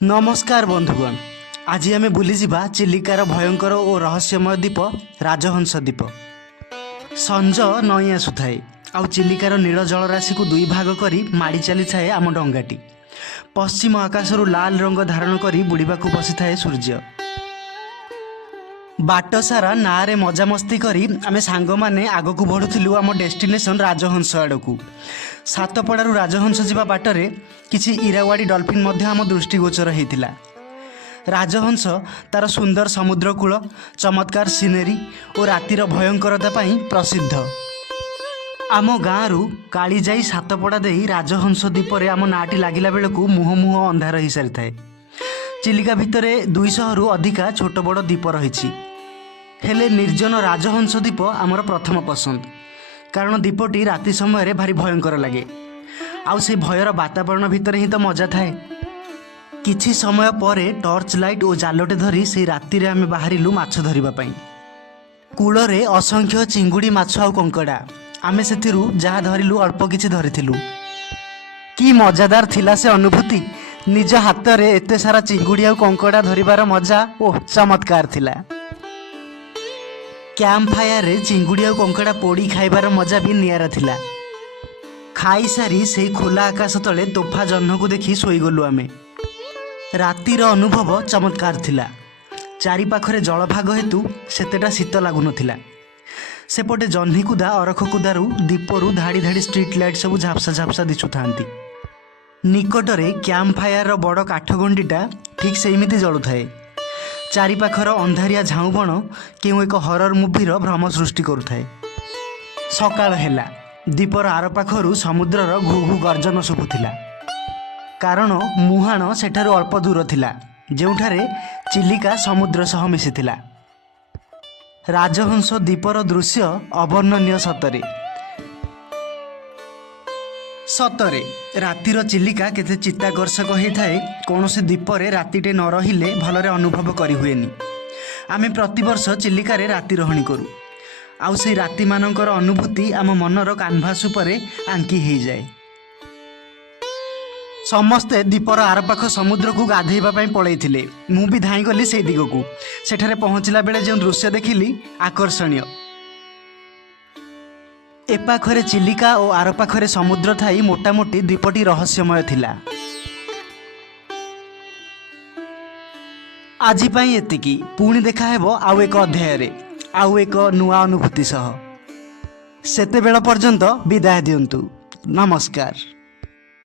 नमस्कार बंधुगण। आज आम बुलीजा चिलिकार भयंकर और रहस्यमय द्वीप राजहंस द्वीप। संज नई आसुए आउ चिलिकार नील जलराशि को दुई भाग करी माड़ी चली थाए आम डंगाटी। पश्चिम आकाशरू लाल रंग धारण करी बुड़ीबा को बसी थाए सूर्य। बाट सारा नारे मजामस्ती करी आमे सांग माने आग को बढ़ुथिलु आम डेस्टिनेशन राजहंस आड़कू। सातपड़ारू राजहंस जीवा बाटरे किछि इरावाड़ी डॉल्फिन मध्य आम दृष्टिगोचर होइतिला। राजहंस तार सुंदर समुद्रकूल, चमत्कार सिनेरी और रातिर भयंकरता पाई प्रसिद्ध। आम गाँव कालीजाई सातपड़ा दे राजहंस द्वीपर आम नाटी लागिला बेलू मुह मुह अंधार हो सारी थाए। चिलिका भितरे 200 रु अधिका छोट बड़ द्वीप रही। हेले निर्जन राजहंस द्वीप आमर प्रथम पसंद, कारण द्वीपटी राति समय भारी भयंकर लगे। आउ से भयर वातावरण भितर ही तो मजा थाए। किछि समय पर टर्च लाइट और जालटे धरी से राति आमे बाहरिलु माछ धरिबा पई। कूलरे असंख्य चिंगुड़ी माछ आउ कंकड़ा आमे सेथिरु जहा धरिलु अल्प किछि धरिथिलु। कि मजादार थिला से अनुभूति। निज हाथ रे एते सारा चिंगुड़ी आउ कंकड़ा धरिबार मजा ओह चमत्कार थिला। कैंप फायर रे चिंगुड़ी आउ कंकड़ा पोड़ी खाइबार मजा भी नियारा थिला। खाई सारी से खोला आकाश तले तोफा जह्न को देखी सोईगलु आमे। रातिर अनुभव चमत्कार थिला। चारि पाखरे जलभाग हेतु सेतेटा शीत लागुन थिला। सेपटे जह्नीकुदा अरखकुदारू दीपरू धाड़ी धाड़ी स्ट्रीट लाइट सब झापसा झापसा दिशु थांती। निकटरे कैंप फायर बड़ काठगंडीटा ठीक सेमिति जलु थाए। चारि पाखर अंधारिया झाऊ बण केउ एक हरर मुभीर भ्रम सृष्टि करुथाए। सकाळ हेला। दीपर आर पाखरू समुद्रर घु घु गर्जन शुभुथिला, कारण मुहाण सेठारु अल्प दूर थिला, जेउठारे चिलिका समुद्र सह मिसिथिला। राजहंस द्वीपर दृश्य अवर्णनीय सतरे। सतरे रातिर चिलिका केते चित्ताकर्षक होइथाए। कौनसी द्वीपरे रातिटे न रहिले भलरे अनुभव करि हुएनी। आमे प्रतिवर्ष चिलिकारे राति रहणी करू। आउ से राति मानकर अनुभूति आम मनर कानभास उपरे आंकी हो जाए। समस्ते द्वीपर आरपाख समुद्र को गाधेबा पई पळैथिले। मु भी धाई गली से दिग को। सेठारे पहुँचला बेले जो दृश्य देखिली आकर्षणीय। एपाखरे चिलिका और आर पाखरे समुद्र थाई मोटामोटी द्वीपटी रहस्यमय थिला। आजि पई एतिकी। पुणी देखा हेबो आउ एक अध्याय रे आउ एक नुआ अनुभूति सह। सेते बेला पर्यंत विदाय दियंतु। नमस्कार।